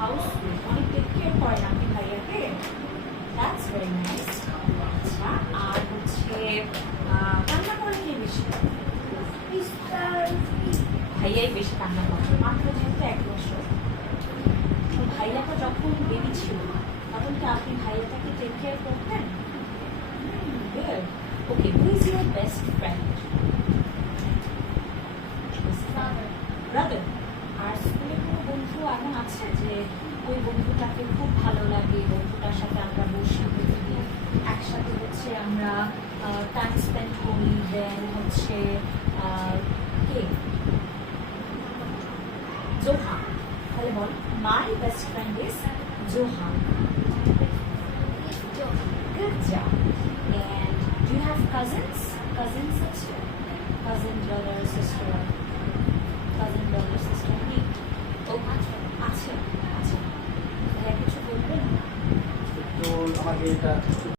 House অনেক take care করেন আপনি ভাইয়াকে। That's very nice. আচ্ছা, আর হচ্ছে কান্না করে কে বেশি? ভাইয়াই বেশি কান্না করে, মাত্র যেহেতু 1 বছর। তো ভাইয়াটা যখন বেবি ছিল তখন কি আপনি ভাইয়াটাকে টেক কেয়ার করতেন? Good. Okay, who is your best friend? Brother. আর স্কুলে কোনো বন্ধু এমন আছে যে ওই বন্ধুটাকে খুব ভালো লাগে, বন্ধুটার সাথে আমরা বসি প্রতিদিন একসাথে হচ্ছে আমরা টাইম স্পেন্ড করি, দেন হচ্ছে কে? জোহান। তাহলে বল, my best friend is Johan. Good job. And do you have cousins? Cousins আছে? Cousin, brother, sister. Cousin, brother, sister. নেই? ও আছে। আচ্ছা। ভাইয়া কিছু বলবেন? তো আমাকে এটা